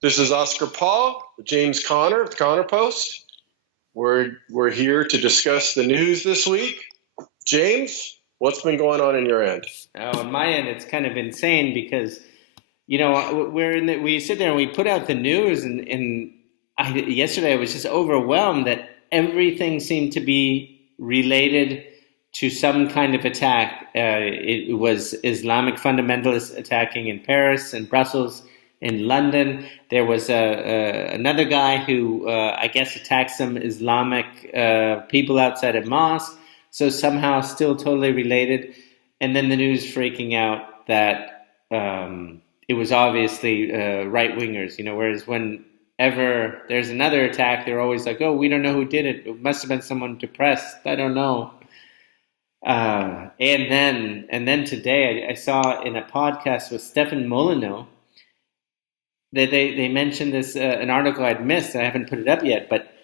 This is Oscar Paul, James Conner of the Conner Post. We're here to discuss the news this week. James, what's been going on in your end? Oh, on my end, it's kind of insane because we sit there and we put out the news, and yesterday I was just overwhelmed that everything seemed to be related to some kind of attack. It was Islamic fundamentalists attacking in Paris and Brussels, in London. There was another guy who I guess attacked some Islamic people outside a mosque. So somehow still totally related. And then the news freaking out that it was obviously right wingers. Whereas whenever there's another attack, they're always like, "Oh, we don't know who did it. It must have been someone depressed. I don't know." And then today I saw in a podcast with Stefan Molyneux that they mentioned this an article I'd missed. I haven't put it up yet, but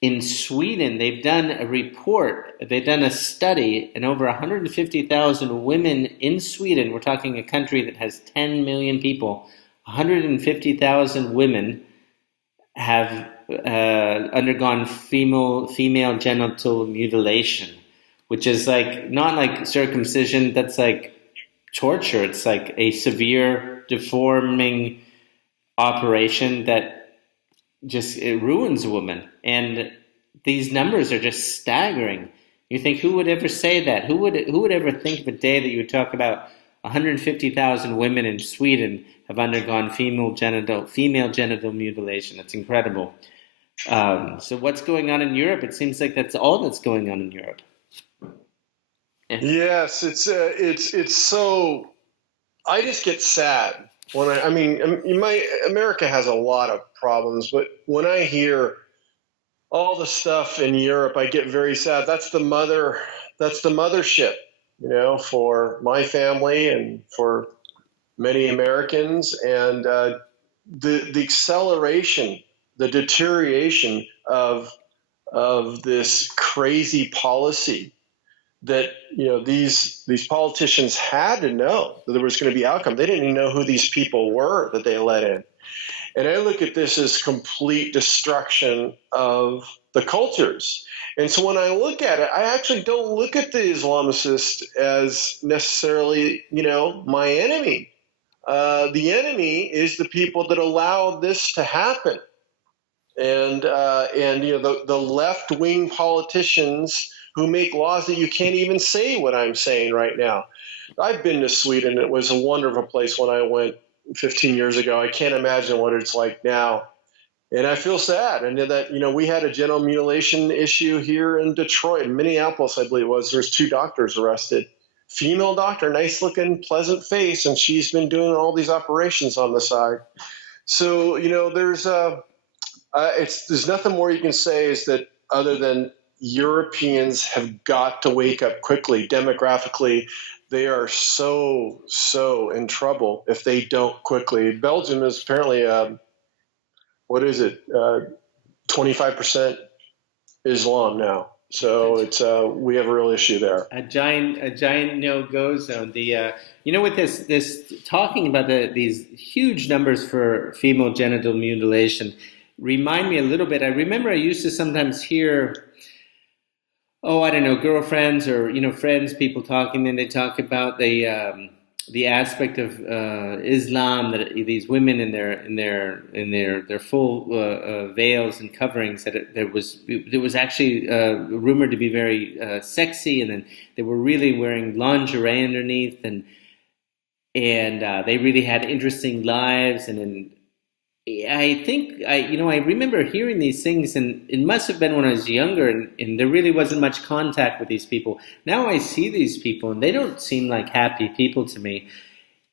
in Sweden they've done a report. They've done a study, and over 150,000 women in Sweden. We're talking a country that has 10 million people. 150,000 women have undergone female genital mutilation, which is like not like circumcision. That's like torture. It's like a severe deforming operation that just it ruins a woman. And these numbers are just staggering. You think, who would ever say that? Who would ever think of a day that you would talk about 150,000 women in Sweden have undergone female genital mutilation? It's incredible. So what's going on in Europe? It seems like that's all that's going on in Europe. Yeah. Yes, it's so. I just get sad when America has a lot of problems, but when I hear all the stuff in Europe, I get very sad. That's the mothership, for my family and for many Americans, and the acceleration, the deterioration of this crazy policy that these politicians had to know that there was going to be outcome. They didn't even know who these people were that they let in. And I look at this as complete destruction of the cultures. And so when I look at it, I actually don't look at the Islamicists as necessarily, my enemy. The enemy is the people that allowed this to happen. And the left-wing politicians who make laws that you can't even say what I'm saying right now. I've been to Sweden. It was a wonderful place when I went 15 years ago. I can't imagine what it's like now. And I feel sad. And that, we had a genital mutilation issue here in Detroit, in Minneapolis, I believe it was. There's 2 doctors arrested. Female doctor, nice looking, pleasant face, and she's been doing all these operations on the side. So, there's nothing more you can say is that other than Europeans have got to wake up quickly. Demographically, they are so in trouble if they don't quickly. Belgium is apparently, 25% Islam now. So it's we have a real issue there. A giant no-go zone. With this talking about these huge numbers for female genital mutilation, remind me a little bit. I remember I used to sometimes hear, I don't know, girlfriends or friends, people talking, and they talk about the aspect of Islam, that these women in their full veils and coverings, that there was actually rumored to be very sexy, and then they were really wearing lingerie underneath, and they really had interesting lives, and then I think I remember hearing these things, and it must have been when I was younger, and there really wasn't much contact with these people. Now I see these people, and they don't seem like happy people to me.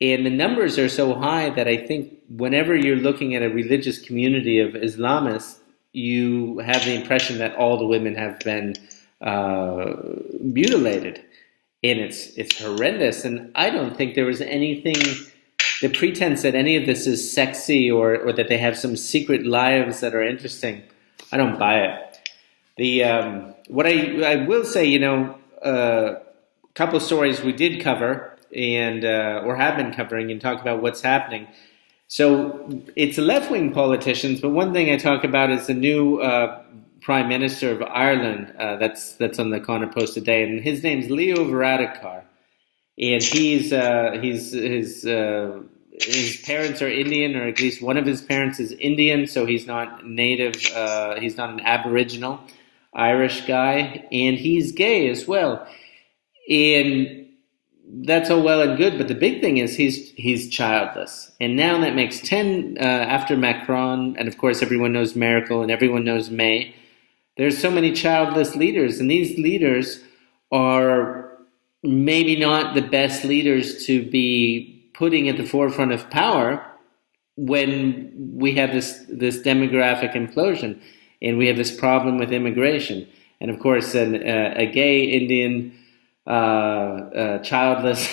And the numbers are so high that I think whenever you're looking at a religious community of Islamists, you have the impression that all the women have been mutilated, and it's horrendous. And I don't think there was anything. The pretense that any of this is sexy or that they have some secret lives that are interesting, I don't buy it. What I will say, a couple of stories we did cover and or have been covering and talk about what's happening. So it's left-wing politicians, but one thing I talk about is the new Prime Minister of Ireland. That's on the Connor Post today, and his name's Leo Varadkar, and his parents are Indian, or at least one of his parents is Indian, so he's not native. He's not an Aboriginal Irish guy, and he's gay as well. And that's all well and good, but the big thing is he's childless, and now that makes 10 after Macron, and of course everyone knows Merkel, and everyone knows May. There's so many childless leaders, and these leaders are maybe not the best leaders to be putting at the forefront of power when we have this demographic implosion, and we have this problem with immigration, and of course a gay Indian childless.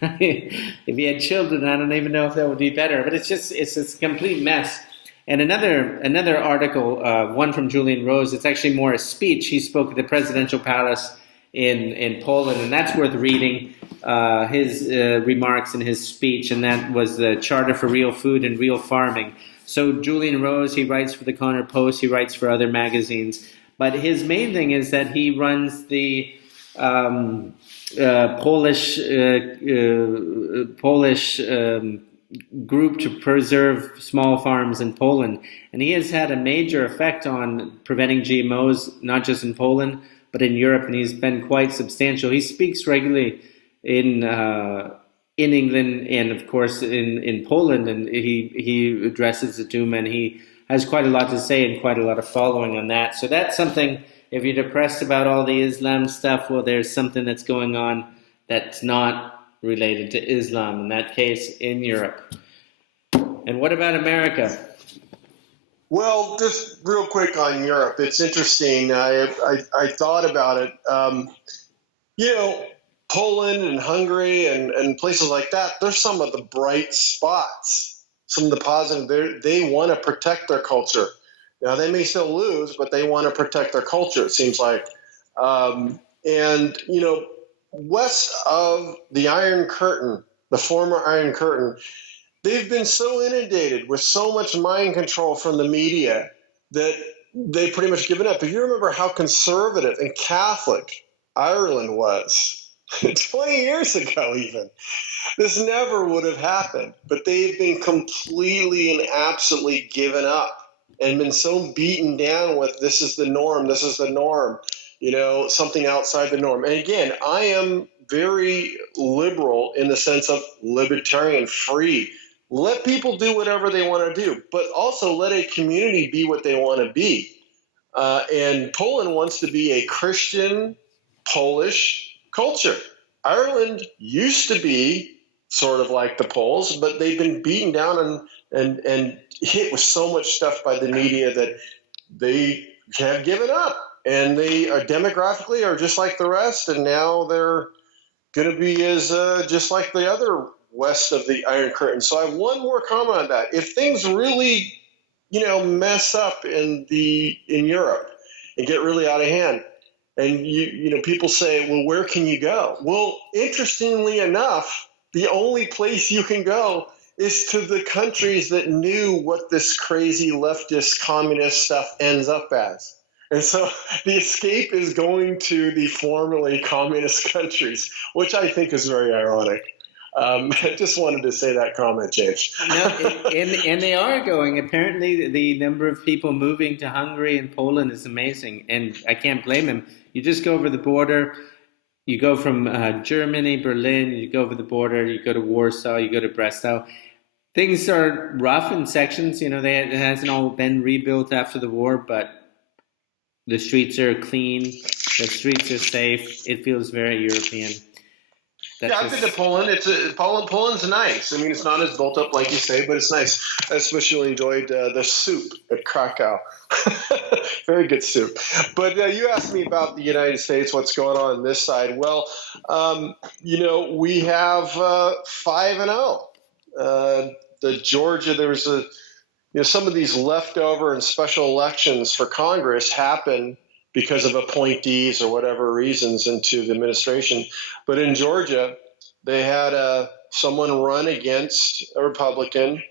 If he had children, I don't even know if that would be better. But it's a complete mess. And another article, one from Julian Rose. It's actually more a speech. He spoke at the presidential palace in Poland, and that's worth reading. His remarks in his speech, and that was the Charter for Real Food and Real Farming. So Julian Rose, he writes for the Connor Post. He writes for other magazines. But his main thing is that he runs the Polish group to preserve small farms in Poland, and he has had a major effect on preventing GMOs, not just in Poland but in Europe, and he's been quite substantial. He speaks regularly in England and of course in Poland, and he addresses the Duma, and he has quite a lot to say and quite a lot of following on that. So that's something. If you're depressed about all the Islam stuff, well, there's something that's going on that's not related to Islam, in that case, in Europe. And what about America? Well, just real quick on Europe, it's interesting. I thought about it. You know, Poland and Hungary and places like that, they're some of the bright spots, some of the positive. They want to protect their culture. Now, they may still lose, but they want to protect their culture, it seems like. And, you know, west of the Iron Curtain, the former Iron Curtain, they've been so inundated with so much mind control from the media that they've pretty much given up. If you remember how conservative and Catholic Ireland was 20 years ago even, this never would have happened. But they've been completely and absolutely given up and been so beaten down with this is the norm, you know, something outside the norm. And again, I am very liberal in the sense of libertarian, free. Let people do whatever they want to do, but also let a community be what they want to be. And Poland wants to be a Christian Polish culture. Ireland used to be sort of like the Poles, but they've been beaten down and hit with so much stuff by the media that they have given up. And they are demographically are just like the rest, and now they're going to be as just like the other west of the Iron Curtain. So I have one more comment on that. If things really, you know, mess up in Europe and get really out of hand, and you know, people say, well, where can you go? Well, interestingly enough, the only place you can go is to the countries that knew what this crazy leftist communist stuff ends up as. And so the escape is going to the formerly communist countries, which I think is very ironic. I just wanted to say that comment, James. No, and they are going. Apparently, the number of people moving to Hungary and Poland is amazing, and I can't blame them. You just go over the border. You go from Germany, Berlin, you go over the border, you go to Warsaw, you go to Breslau. Things are rough in sections. You know, it hasn't all been rebuilt after the war, but the streets are clean. The streets are safe. It feels very European. Yeah, I've been to Poland. Poland's nice. I mean, it's not as built up like you say, but it's nice. I especially enjoyed the soup at Krakow. Very good soup. But you asked me about the United States, what's going on this side. Well, you know, we have 5-0. The Georgia, there was some of these leftover and special elections for Congress happen because of appointees or whatever reasons into the administration. But in Georgia, they had someone run against a Republican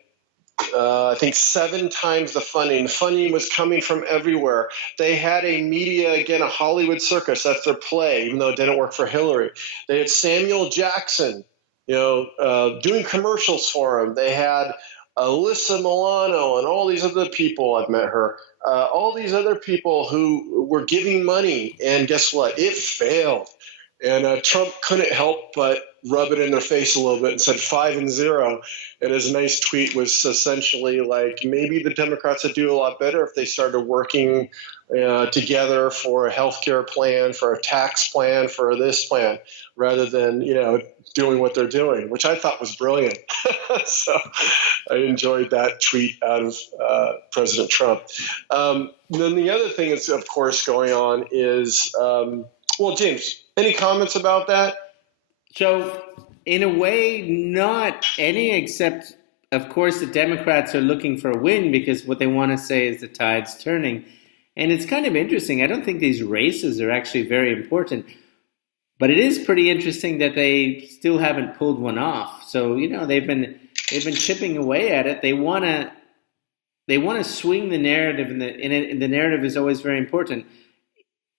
I think 7 times the funding. The funding was coming from everywhere. They had a media, again, a Hollywood circus. That's their play, even though it didn't work for Hillary. They had Samuel Jackson, doing commercials for him. They had Alyssa Milano and all these other people. I've met her. All these other people who were giving money, and guess what? It failed. And Trump couldn't help but rub it in their face a little bit and said 5-0. And his nice tweet was essentially like, maybe the Democrats would do a lot better if they started working together for a healthcare plan, for a tax plan, for this plan, rather than doing what they're doing, which I thought was brilliant. So I enjoyed that tweet out of President Trump. Then the other thing that's, of course, going on is, well, James, any comments about that? So, in a way, not any, except, of course, the Democrats are looking for a win because what they want to say is the tide's turning. And it's kind of interesting. I don't think these races are actually very important, but it is pretty interesting that they still haven't pulled one off. So, they've been chipping away at it. They want to swing the narrative, and the narrative is always very important,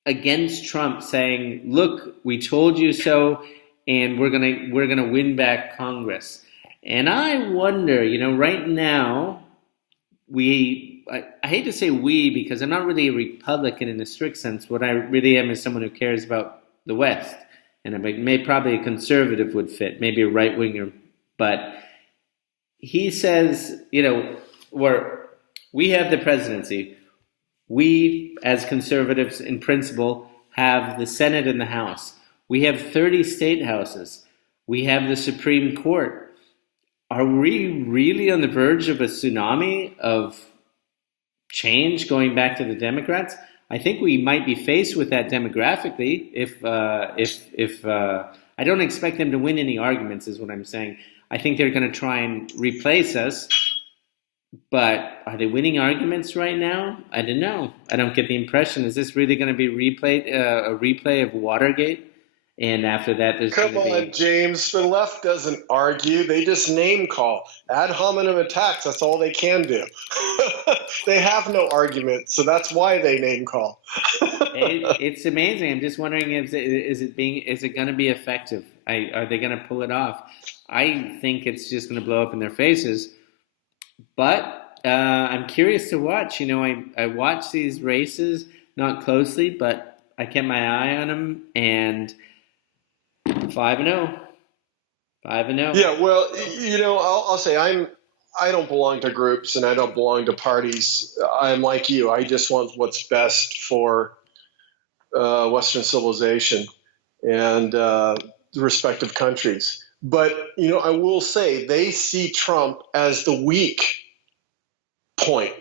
against Trump, saying, "Look, we told you so, and we're gonna win back Congress." And I wonder, right now, I hate to say we because I'm not really a Republican in a strict sense. What I really am is someone who cares about the West, and probably a conservative would fit, maybe a right winger, but he says, we have the presidency. We, as conservatives in principle, have the Senate and the House. We have 30 state houses. We have the Supreme Court. Are we really on the verge of a tsunami of change going back to the Democrats? I think we might be faced with that demographically if I don't expect them to win any arguments, is what I'm saying. I think they're going to try and replace us. But are they winning arguments right now? I don't know. I don't get the impression. Is this really going to be a replay of Watergate? And after that, there's Come going to on, be... James. The left doesn't argue. They just name call. Ad hominem attacks. That's all they can do. They have no argument, so that's why they name call. It's amazing. I'm just wondering, is it going to be effective? Are they going to pull it off? I think it's just going to blow up in their faces. But I'm curious to watch. I watch these races, not closely, but I kept my eye on them, and 5-0. 5-0. Yeah, well, I'll say I don't belong to groups and I don't belong to parties. I'm like you. I just want what's best for Western civilization and the respective countries. But, I will say they see Trump as the weak point.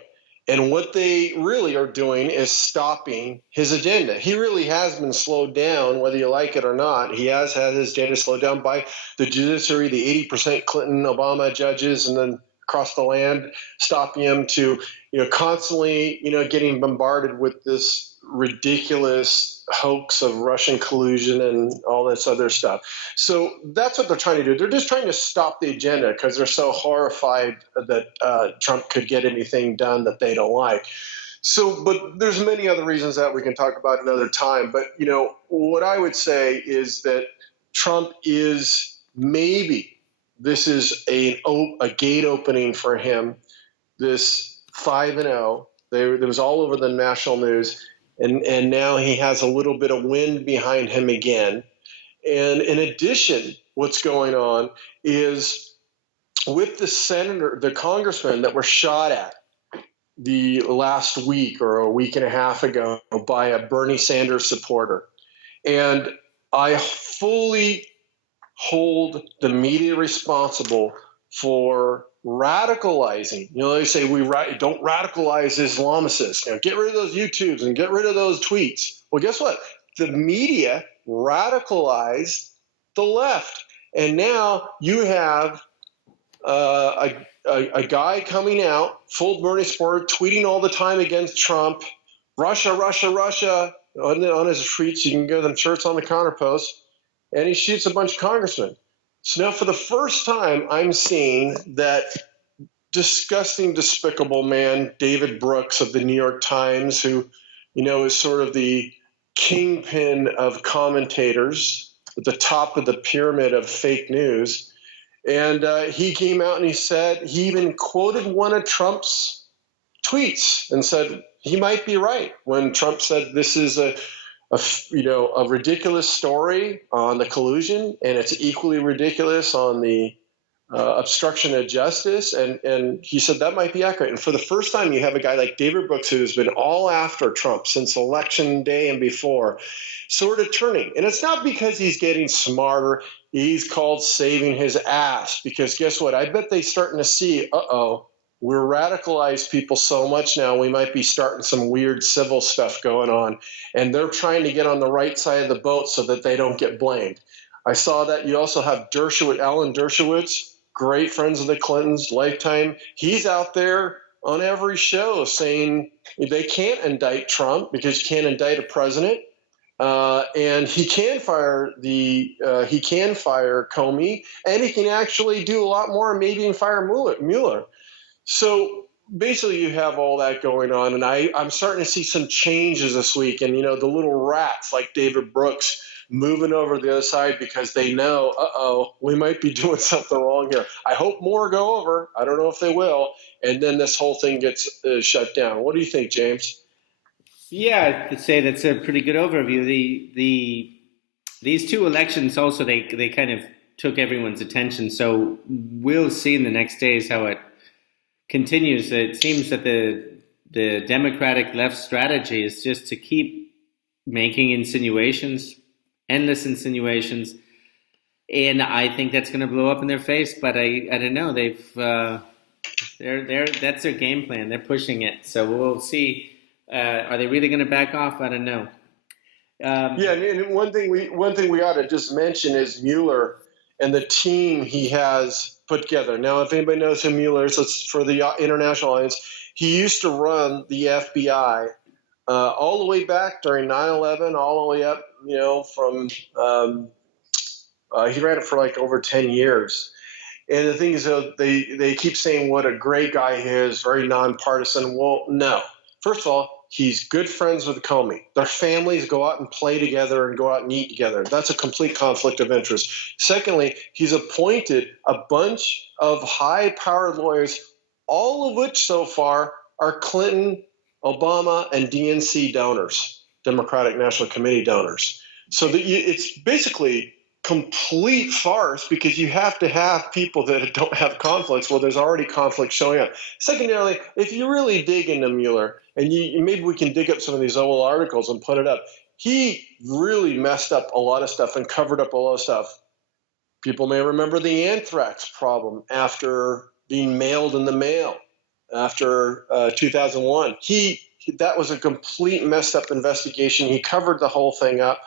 And what they really are doing is stopping his agenda. He really has been slowed down, whether you like it or not. He has had his agenda slowed down by the judiciary, the 80% Clinton, Obama judges, and then across the land, stopping him to, constantly, getting bombarded with this ridiculous hoax of Russian collusion and all this other stuff. So that's what they're trying to do. They're just trying to stop the agenda because they're so horrified that Trump could get anything done that they don't like. So, but there's many other reasons that we can talk about another time. But, what I would say is that Trump is this is a gate opening for him, this 5-0. It was all over the national news. And now he has a little bit of wind behind him again. And in addition, what's going on is with the congressmen that were shot at the last week or a week and a half ago by a Bernie Sanders supporter. And I fully hold the media responsible for radicalizing. They say don't radicalize Islamicists. Get rid of those YouTubes and get rid of those tweets. Well, guess what? The media radicalized the left, and now you have a guy coming out full Bernie support, tweeting all the time against Trump, Russia, Russia, Russia on his tweets. You can get them shirts on the counter post, and he shoots a bunch of congressmen. So now for the first time, I'm seeing that disgusting, despicable man, David Brooks of the New York Times, who, is sort of the kingpin of commentators at the top of the pyramid of fake news. And he came out and he even quoted one of Trump's tweets and said he might be right when Trump said this is a ridiculous story on the collusion, and it's equally ridiculous on the obstruction of justice, and he said that might be accurate. And for the first time, you have a guy like David Brooks, who's been all after Trump since election day and before, sort of turning. And it's not because he's getting smarter. He's called saving his ass, because guess what? I bet they're starting to see, we're radicalized people so much now, we might be starting some weird civil stuff going on. And they're trying to get on the right side of the boat so that they don't get blamed. I saw that. You also have Alan Dershowitz, great friends of the Clintons, lifetime. He's out there on every show saying they can't indict Trump because you can't indict a president. And he can fire Comey, and he can actually do a lot more, maybe even fire Mueller. So basically, you have all that going on, and I'm starting to see some changes this week. And the little rats like David Brooks moving over to the other side because they know, we might be doing something wrong here. I hope more go over. I don't know if they will, and then this whole thing gets shut down. What do you think, James? Yeah, I'd say that's a pretty good overview. These two elections also they kind of took everyone's attention. So we'll see in the next days how it continues. It seems that the Democratic left strategy is just to keep making insinuations, endless insinuations, and I think that's going to blow up in their face. But I don't know. They're that's their game plan. They're pushing it. So we'll see. Are they really going to back off? I don't know. Yeah, and one thing we ought to just mention is Mueller and the team he has put together. Now, if anybody knows who Mueller is, it's for the international audience. He used to run the FBI all the way back during 9/11, all the way up, from he ran it for like over 10 years. And the thing is, they keep saying what a great guy he is, very nonpartisan. Well, no. First of all, he's good friends with Comey. Their families go out and play together and go out and eat together. That's a complete conflict of interest. Secondly, he's appointed a bunch of high-powered lawyers, all of which so far are Clinton, Obama, and DNC donors, Democratic National Committee donors. So it's basically complete farce, because you have to have people that don't have conflicts. Well, there's already conflict showing up. Secondarily, if you really dig into Mueller, and maybe we can dig up some of these old articles and put it up, he really messed up a lot of stuff and covered up a lot of stuff. People may remember the anthrax problem after being mailed in the mail after 2001. That was a complete messed up investigation. He covered the whole thing up.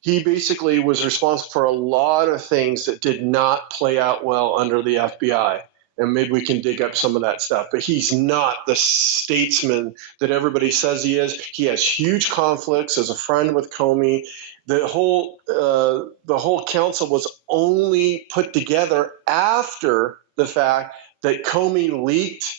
He basically was responsible for a lot of things that did not play out well under the FBI. And maybe we can dig up some of that stuff. But he's not the statesman that everybody says he is. He has huge conflicts as a friend with Comey. The whole council was only put together after the fact that Comey leaked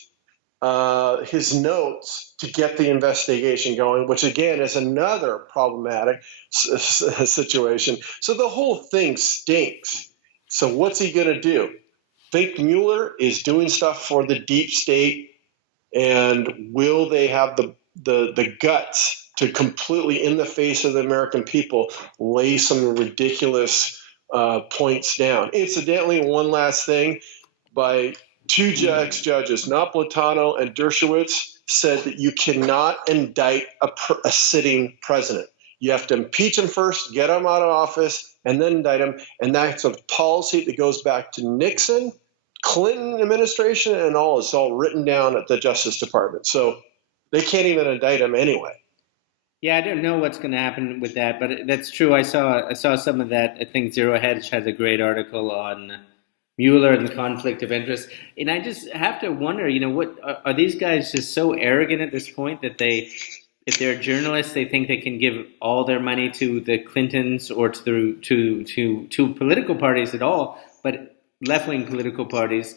his notes to get the investigation going, which again is another problematic situation. So the whole thing stinks. So what's he going to do? Think Mueller is doing stuff for the deep state, and will they have the guts to completely, in the face of the American people, lay some ridiculous points down? Incidentally, one last thing, by two ex-judges, Napolitano and Dershowitz, said that you cannot indict a sitting president. You have to impeach him first, get him out of office, and then indict him. And that's a policy that goes back to Nixon, Clinton administration, and all. It's all written down at the Justice Department. So they can't even indict him anyway. Yeah, I don't know what's going to happen with that, but that's true. I saw some of that. I think Zero Hedge has a great article on Mueller and the conflict of interest. And I just have to wonder, what are these guys just so arrogant at this point that if they're journalists, they think they can give all their money to the Clintons or to political parties at all. But left-wing political parties,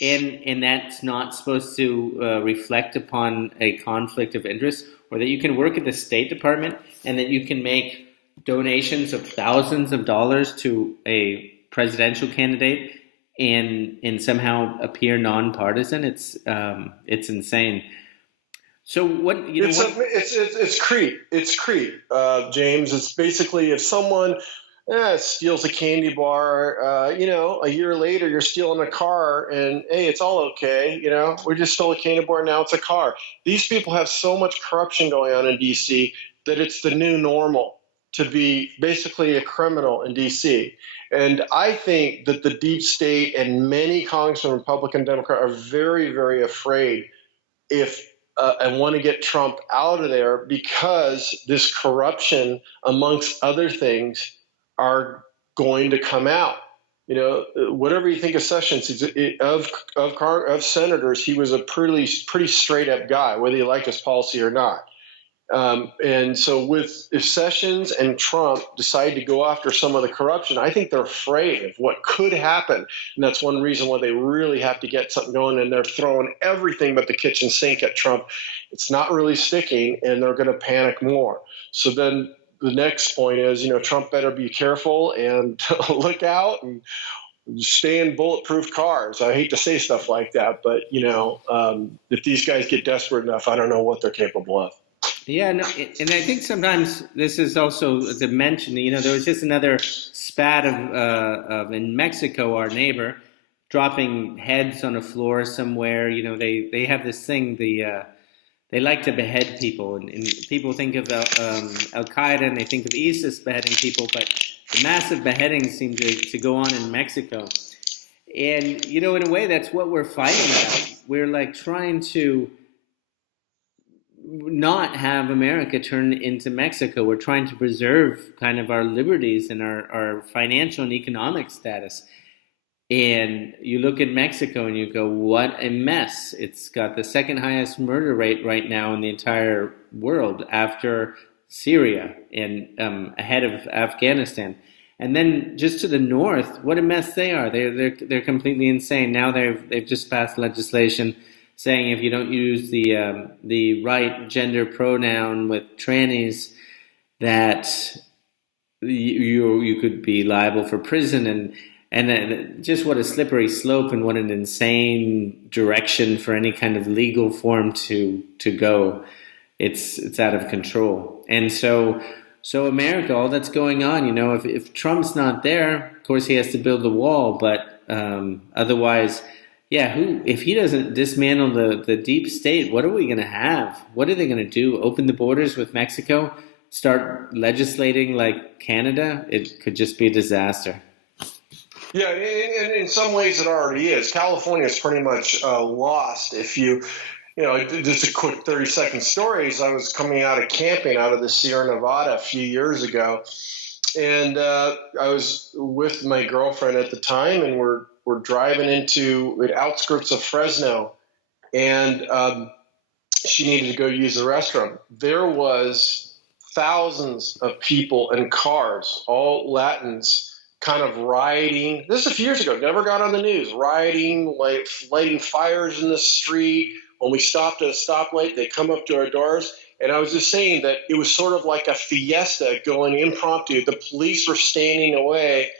and that's not supposed to reflect upon a conflict of interest, or that you can work at the State Department and that you can make donations of thousands of dollars to a presidential candidate and somehow appear nonpartisan. It's insane. So what you know what? It's creep. It's creep, James. It's basically if someone steals a candy bar, a year later you're stealing a car, and hey, it's all okay. We just stole a candy bar, now it's a car. These people have so much corruption going on in D.C. that it's the new normal to be basically a criminal in D.C. And I think that the deep state and many congressmen, Republican, Democrat, are very, very afraid if and want to get Trump out of there because this corruption, amongst other things, are going to come out. Whatever you think of Sessions, of senators, he was a pretty straight up guy, whether you like his policy or not. And so if Sessions and Trump decide to go after some of the corruption, I think they're afraid of what could happen. And that's one reason why they really have to get something going. And they're throwing everything but the kitchen sink at Trump. It's not really sticking, and they're going to panic more. So then the next point is, Trump better be careful and look out and stay in bulletproof cars. I hate to say stuff like that, but, if these guys get desperate enough, I don't know what they're capable of. Yeah, no, and I think sometimes this is also to mention. There was just another spat of in Mexico, our neighbor, dropping heads on a floor somewhere. They have this thing. They like to behead people, and people think of Al Qaeda and they think of ISIS beheading people, but the massive beheadings seem to go on in Mexico. And in a way, that's what we're fighting about. We're like trying to not have America turn into Mexico. We're trying to preserve kind of our liberties and our financial and economic status. And you look at Mexico and you go, what a mess. It's got the second highest murder rate right now in the entire world after Syria and ahead of Afghanistan. And then just to the north, what a mess they are. They're completely insane. Now they've just passed legislation saying if you don't use the right gender pronoun with trannies, that you could be liable for prison, and just what a slippery slope and what an insane direction for any kind of legal form to go. It's out of control. And so America, all that's going on, if Trump's not there, of course he has to build the wall, but otherwise. Yeah, if he doesn't dismantle the deep state, what are we going to have? What are they going to do? Open the borders with Mexico? Start legislating like Canada? It could just be a disaster. Yeah, and in some ways it already is. California is pretty much lost. If just a quick 30-second story. I was coming out of camping out of the Sierra Nevada a few years ago, and I was with my girlfriend at the time, and we're driving into the outskirts of Fresno, and she needed to go use the restroom. There was thousands of people and cars, all Latins, kind of rioting. This is a few years ago, never got on the news, rioting, like lighting fires in the street. When we stopped at a stoplight, they come up to our doors. And I was just saying that it was sort of like a fiesta going impromptu. The police were standing away,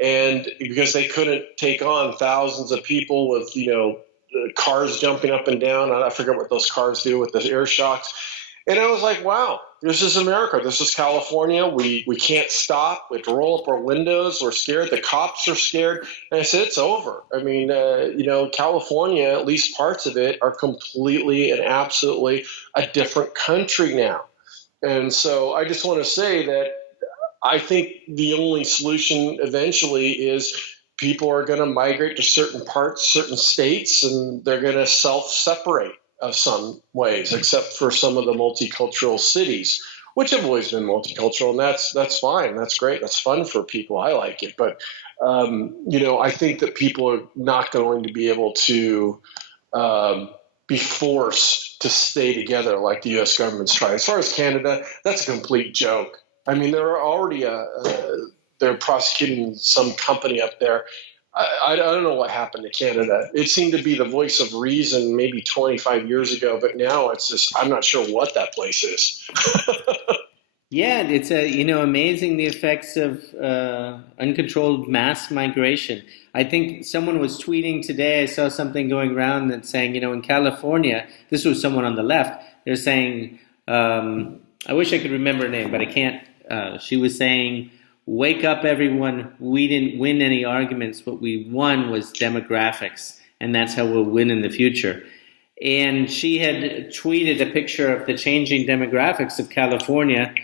and because they couldn't take on thousands of people with, cars jumping up and down. I forget what those cars do with the air shocks. And I was like, wow, this is America. This is California. We can't stop. We have to roll up our windows. We're scared. The cops are scared. And I said, it's over. I mean, California, at least parts of it, are completely and absolutely a different country now. And so I just want to say that I think the only solution eventually is people are going to migrate to certain parts, certain states, and they're going to self-separate of some ways, except for some of the multicultural cities, which have always been multicultural, and that's fine. That's great. That's fun for people. I like it. But, I think that people are not going to be able to be forced to stay together like the U.S. government's trying. As far as Canada, that's a complete joke. I mean, they're already they're prosecuting some company up there I don't know what happened to Canada. It seemed to be the voice of reason maybe 25 years ago, but now it's just, I'm not sure what that place is. Yeah, it's amazing the effects of uncontrolled mass migration. I think someone was tweeting today. I saw something going around that saying, in California, this was someone on the left. They're saying, I wish I could remember her name, but I can't. She was saying, "Wake up, everyone! We didn't win any arguments. What we won was demographics, and that's how we'll win in the future." And she had tweeted a picture of the changing demographics of California,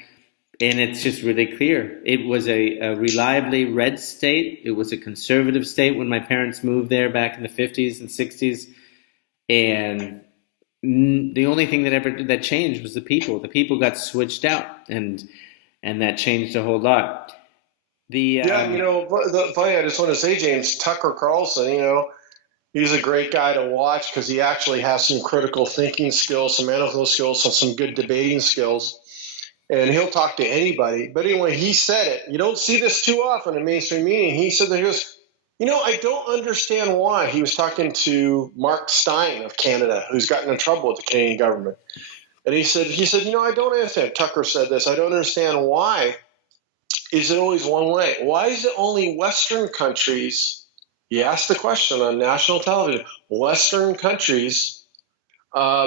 and it's just really clear. It was a reliably red state. It was a conservative state when my parents moved there back in the 50s and 60s. And the only thing that changed was the people. The people got switched out, and that changed a whole lot. Yeah, funny, I just want to say, James, Tucker Carlson, he's a great guy to watch because he actually has some critical thinking skills, some analytical skills, some good debating skills. And he'll talk to anybody. But anyway, he said it. You don't see this too often in mainstream media. He said that he goes, I don't understand why. He was talking to Mark Stein of Canada, who's gotten in trouble with the Canadian government. And he said, I don't understand. Tucker said this. I don't understand why is it always one way? Why is it only Western countries? He asked the question on national television. Western countries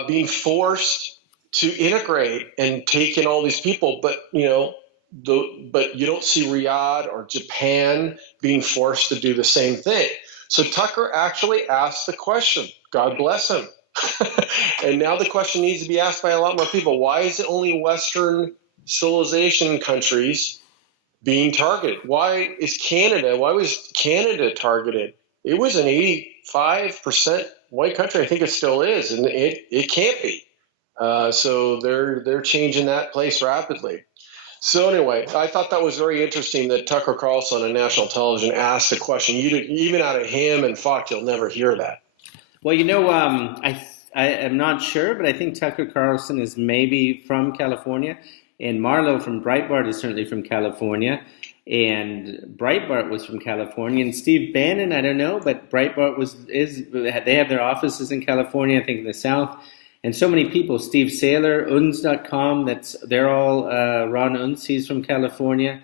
being forced to integrate and take in all these people, but but you don't see Riyadh or Japan being forced to do the same thing. So Tucker actually asked the question. God bless him. And now the question needs to be asked by a lot more people. Why is it only Western civilization countries being targeted? Why was Canada targeted? It was an 85% white country. I think it still is, and it can't be. So they're changing that place rapidly. So anyway, I thought that was very interesting that Tucker Carlson on national television asked the question. Even out of him and Fox, you'll never hear that. Well, I am not sure, but I think Tucker Carlson is maybe from California, and Marlowe from Breitbart is certainly from California, and Breitbart was from California, and Steve Bannon, I don't know, but Breitbart they have their offices in California, I think in the South. And so many people, Steve Saylor, Unz.com, they're all Ron Unz, he's from California.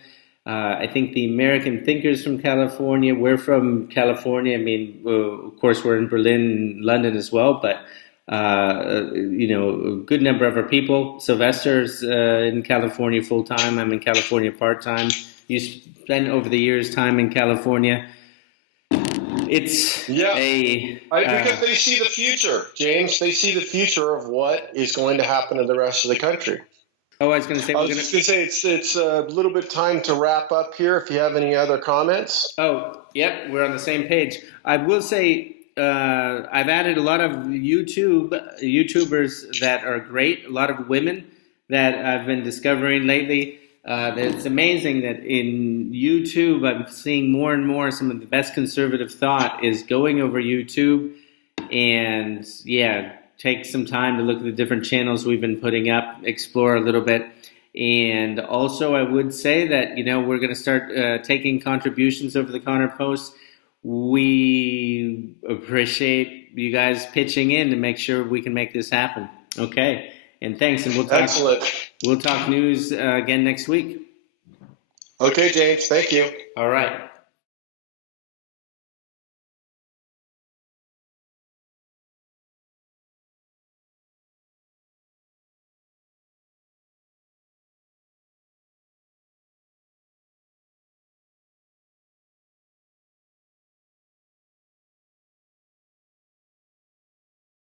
I think the American Thinkers from California, we're from California. I mean, of course, we're in Berlin, London as well, but, a good number of our people. Sylvester's in California full-time. I'm in California part-time. You spent over the years time in California. It's because they see the future, James. They see the future of what is going to happen to the rest of the country. Oh, I was going to say, it's a little bit time to wrap up here. If you have any other comments. Oh, yep, we're on the same page. I will say I've added a lot of YouTubers that are great. A lot of women that I've been discovering lately. It's amazing that in YouTube, I'm seeing more and more some of the best conservative thought is going over YouTube. And take some time to look at the different channels we've been putting up, explore a little bit. And also I would say that, we're going to start taking contributions over the Connor Post. We appreciate you guys pitching in to make sure we can make this happen. Okay. And thanks, and we'll talk news again next week. Okay, James. Thank you. All right.